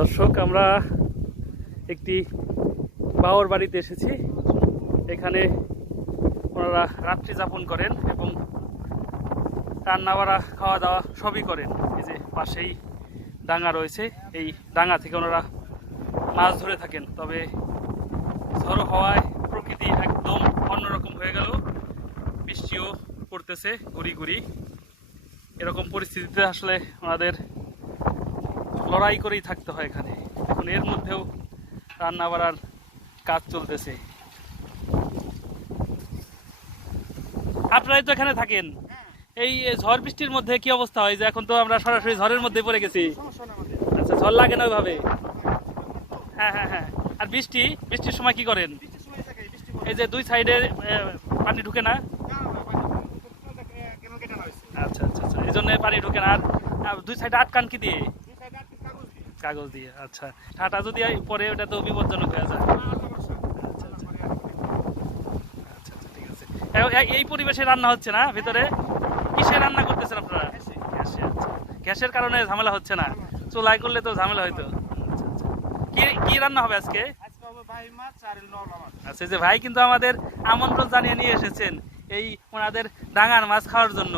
দর্শক, আমরা একটি বাওর বাড়িতে এসেছি। এখানে ওনারা রাত্রি যাপন করেন এবং রান্না বাড়া খাওয়া দাওয়া সবই করেন। এই যে পাশেই ডাঙা রয়েছে, এই ডাঙা থেকে ওনারা মাছ ধরে থাকেন। তবে ঝড়ো হওয়ায় প্রকৃতি একদম অন্যরকম হয়ে গেল, বৃষ্টিও পড়তেছে গুড়ি গুড়ি। এরকম পরিস্থিতিতে আসলে ওনাদের লড়াই করেই থাকতে হয় এখানে। এখন এর মধ্যেও রান্না বাড়ার কাজ চলতেছে। আপনারাই তো এখানে থাকেন, এই ঝড় বৃষ্টির মধ্যে কি অবস্থা হয়? যে এখন তো আমরা সরাসরি ঝড়ের মধ্যে পড়ে গেছি। আচ্ছা, ঝড় লাগে না ওইভাবে? হ্যাঁ হ্যাঁ হ্যাঁ। আর বৃষ্টির সময় কি করেন? এই যে দুই সাইডে পানি ঢুকে না? আচ্ছা আচ্ছা আচ্ছা, এই জন্য পানি ঢুকে না। আর দুই সাইডে আটকান কি দিয়ে? কাগজ দিয়ে। আচ্ছা, ঠাটা যদি পরে ওটা তো বিপজ্জনক হয়ে যায়। আচ্ছা আচ্ছা আচ্ছা, ঠিক আছে। এই পরিবেশে রান্না হচ্ছে না ভিতরে? কিসে রান্না করতেছেন আপনারা? গ্যাসে। আচ্ছা, গ্যাসের কারণে ঝামেলা হচ্ছে না? চুলায় করলে তো ঝামেলা হইতো। আচ্ছা আচ্ছা, কি রান্না হবে আজকে? আচ্ছা, যে ভাই কিন্তু আমাদের আমন্ত্রণ জানিয়ে নিয়ে এসেছেন এই ওনাদের ডাঙার মাছ খাওয়ার জন্য।